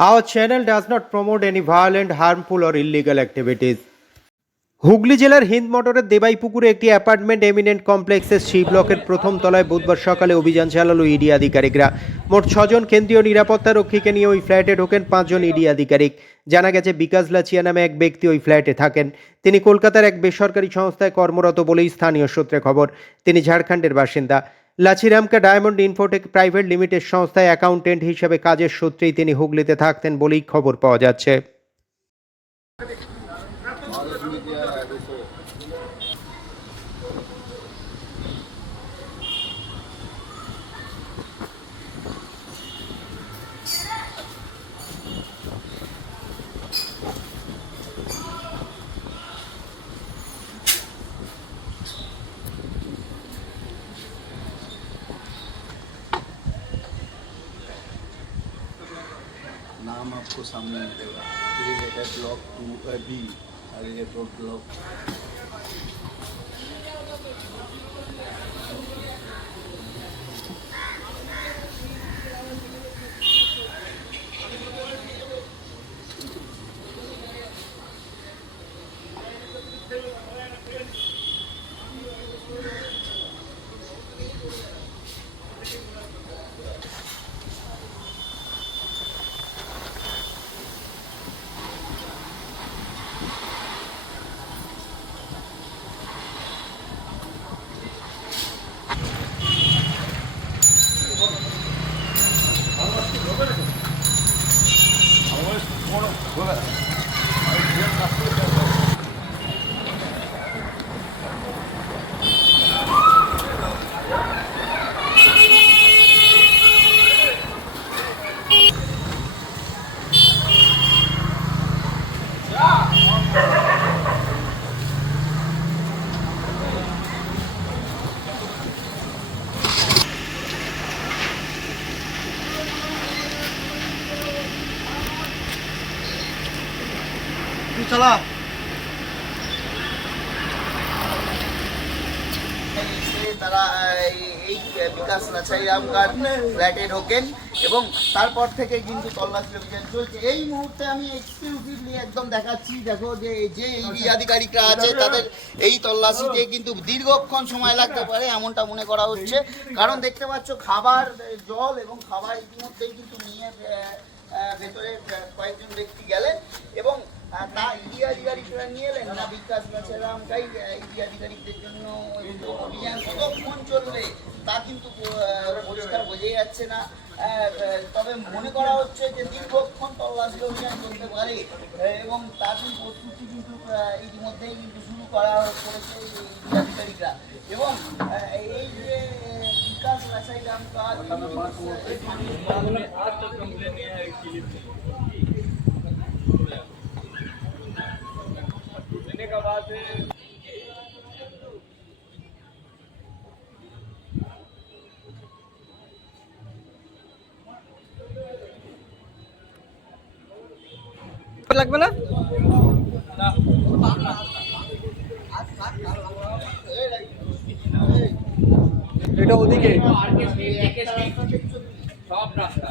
Our channel does not promote any violent, harmful, or illegal activities. Hooghly জেলার হিন্দ মোটরের দেবাইপুকুরে একটি apartment eminent কমপ্লেক্সের C ব্লকের প্রথম তলায় বুধবার সকালে অভিযান চালালো ইডি আধিকারিকরা। মোট 6জন কেন্দ্রীয় নিরাপত্তা রক্ষীকে নিয়ে ওই ফ্ল্যাটে ঢোকেন 5জন ইডি আধিকারিক। জানা গেছে বিকাশ লাচিয়া নামে এক ব্যক্তি ওই ফ্ল্যাটে থাকেন। তিনি কলকাতার এক বেসরকারি সংস্থায় কর্মরত বলেই স্থানীয় সূত্রে খবর। তিনি ঝাড়খণ্ডের বাসিন্দা। লাচিরামকে ডায়মন্ড ইনফোটেক প্রাইভেট লিমিটেড সংস্থায় অ্যাকাউন্টেন্ট হিসেবে কাজের সূত্রেই তিনি হুগলিতে থাকতেন বলেই খবর পাওয়া যাচ্ছে। नाम आपको सामने मिलेगा। Related block 2B related block. चला তারা এই বিকাশ লাচাইরামকার ফ্ল্যাটে ঢোকেন এবং তারপর থেকে কিন্তু তল্লাশি অভিযান চলছে। এই মুহূর্তে আমি এক্সক্লুসিভলি একদম দেখাচ্ছি, দেখো যে ইডি আধিকারিকরা আছে তাদের এই তল্লাশিতে কিন্তু দীর্ঘক্ষণ সময় লাগতে পারে এমনটা মনে করা হচ্ছে। কারণ দেখতে পাচ্ছ খাবার, জল এবং খাবার ইতিমধ্যেই কিন্তু নিয়ে ভেতরে কয়েকজন ব্যক্তি গেলেন এবং তা ইডি আধিকারিকরা নিয়ে এলেন না বিকাশ লাচাইরামকাই ইডি আধিকারিকদের জন্য অভিযান কতক্ষণ চলবে তা কিন্তু পরিষ্কার বোঝাই যাচ্ছে না। তবে মনে করা হচ্ছে যে দীর্ঘক্ষণ তল্লাশি অভিযান চলতে পারে এবং তার প্রস্তুতি কিন্তু ইতিমধ্যেই কিন্তু শুরু করা করেছে ইডি আধিকারিকরা। এবং এই যে বিকাশ লাচাইরামকার का बात है। লাগবে না এটা ওদিকে সব রাস্তা